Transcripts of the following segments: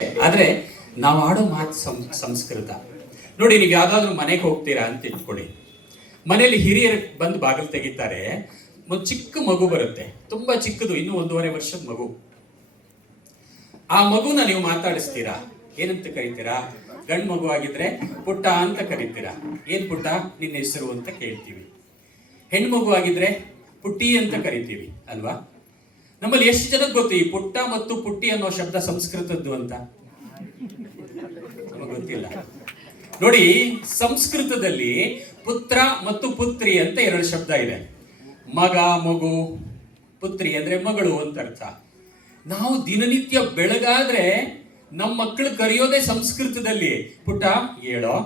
ಆದ್ರೆ ನಾವು ಆಡೋ ಮಾತು ಸಂಸ್ಕೃತ. ನೋಡಿ, ನೀವು ಯಾವ್ದಾದ್ರು ಮನೆಗೆ ಹೋಗ್ತೀರಾ ಅಂತ ಇಟ್ಕೊಳ್ಳಿ. ಮನೆಯಲ್ಲಿ ಹಿರಿಯರು ಬಂದು ಬಾಗಿಲು ತೆಗಿತಾರೆ. ಒಂದು ಚಿಕ್ಕ ಮಗು ಬರುತ್ತೆ, ತುಂಬಾ ಚಿಕ್ಕದು, ಇನ್ನು 1.5 ವರ್ಷದ ಮಗು. ಆ ಮಗುನ ನೀವು ಮಾತಾಡಿಸ್ತೀರಾ, ಏನಂತ ಕರಿತೀರಾ? ಗಂಡು ಮಗು ಆಗಿದ್ರೆ ಪುಟ್ಟ ಅಂತ ಕರಿತೀರಾ. ಏನ್ ಪುಟ್ಟ, ನಿನ್ನ ಹೆಸರು ಅಂತ ಕೇಳ್ತೀವಿ. ಹೆಣ್ಣು ಮಗು ಆಗಿದ್ರೆ ಪುಟ್ಟಿ ಅಂತ ಕರಿತೀವಿ ಅಲ್ವಾ? ನಮ್ಮಲ್ಲಿ ಎಷ್ಟು ಜನಕ್ಕೆ ಗೊತ್ತು ಈ ಪುಟ್ಟ ಮತ್ತು ಪುಟ್ಟಿ ಅನ್ನೋ ಶಬ್ದ ಸಂಸ್ಕೃತದ್ದು ಅಂತ? ನಮಗೆ ಗೊತ್ತಿಲ್ಲ. ನೋಡಿ, ಸಂಸ್ಕೃತದಲ್ಲಿ ಪುತ್ರ ಮತ್ತು ಪುತ್ರಿ ಅಂತ 2 ಶಬ್ದ ಇದೆ. ಮಗ, ಮಗು. ಪುತ್ರಿ ಅಂದ್ರೆ ಮಗಳು ಅಂತ ಅರ್ಥ. ನಾವು ದಿನನಿತ್ಯ ಬೆಳಗಾದ್ರೆ ನಮ್ಮ ಮಕ್ಕಳು ಕರೆಯೋದೇ ಸಂಸ್ಕೃತದಲ್ಲಿ. ಪುಟ್ಟ ಹೇಳೋ,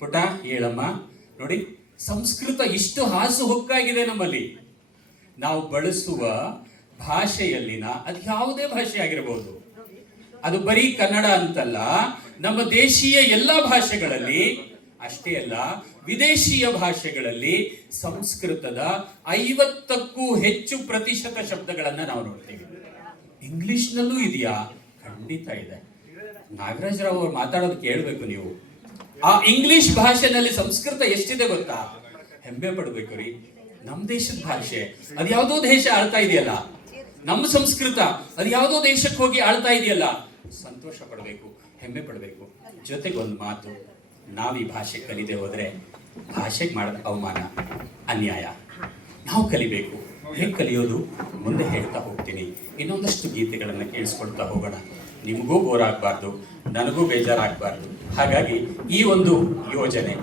ಪುಟ್ಟ ಹೇಳಮ್ಮ. ನೋಡಿ, ಸಂಸ್ಕೃತ ಇಷ್ಟು ಹಾಸು ಹೊಕ್ಕಾಗಿದೆ ನಮ್ಮಲ್ಲಿ. ನಾವು ಬಳಸುವ ಭಾಷೆಯಲ್ಲಿನ ಅದು ಯಾವುದೇ ಭಾಷೆ ಆಗಿರಬಹುದು, ಅದು ಬರೀ ಕನ್ನಡ ಅಂತಲ್ಲ, ನಮ್ಮ ದೇಶೀಯ ಎಲ್ಲ ಭಾಷೆಗಳಲ್ಲಿ ಅಷ್ಟೇ ಅಲ್ಲ, ವಿದೇಶೀಯ ಭಾಷೆಗಳಲ್ಲಿ ಸಂಸ್ಕೃತದ 50ಕ್ಕೂ ಹೆಚ್ಚು ಪ್ರತಿಶತ ಶಬ್ದಗಳನ್ನ ನಾವು ನೋಡ್ತೀವಿ. ಇಂಗ್ಲಿಷ್ನಲ್ಲೂ ಇದೆಯಾ? ಖಂಡಿತ ಇದೆ. ನಾಗರಾಜರಾವ್ ಅವ್ರು ಮಾತಾಡೋದು ಕೇಳಬೇಕು ನೀವು. ಆ ಇಂಗ್ಲಿಷ್ ಭಾಷೆನಲ್ಲಿ ಸಂಸ್ಕೃತ ಎಷ್ಟಿದೆ ಗೊತ್ತಾ? ಹೆಮ್ಮೆ ಪಡ್ಬೇಕು ರೀ. ನಮ್ಮ ದೇಶದ ಭಾಷೆ ಅದು ಯಾವುದೋ ದೇಶ ಆಳ್ತಾ ಇದೆಯಲ್ಲ, ನಮ್ಮ ಸಂಸ್ಕೃತ ಅದು ಯಾವುದೋ ದೇಶಕ್ಕೆ ಹೋಗಿ ಆಳ್ತಾ ಇದೆಯಲ್ಲ, ಸಂತೋಷ ಪಡಬೇಕು, ಹೆಮ್ಮೆ ಪಡಬೇಕು. ಜೊತೆಗೆ ಒಂದು ಮಾತು, ನಾವು ಈ ಭಾಷೆ ಕಲಿದೆ ಹೋದ್ರೆ ಭಾಷೆಗೆ ಮಾಡಿದ ಅವಮಾನ, ಅನ್ಯಾಯ. ನಾವು ಕಲಿಬೇಕು. ಹೇಗೆ ಕಲಿಯೋದು ಮುಂದೆ ಹೇಳ್ತಾ ಹೋಗ್ತೀನಿ. ಇನ್ನೊಂದಷ್ಟು ಗೀತೆಗಳನ್ನು ಕೇಳಿಸ್ಕೊಳ್ತಾ ಹೋಗೋಣ. ನಿಮಗೂ ಬೋರ್ ಆಗಬಾರ್ದು, ನನಗೂ ಬೇಜಾರಾಗಬಾರ್ದು. ಹಾಗಾಗಿ ಈ ಒಂದು ಯೋಜನೆ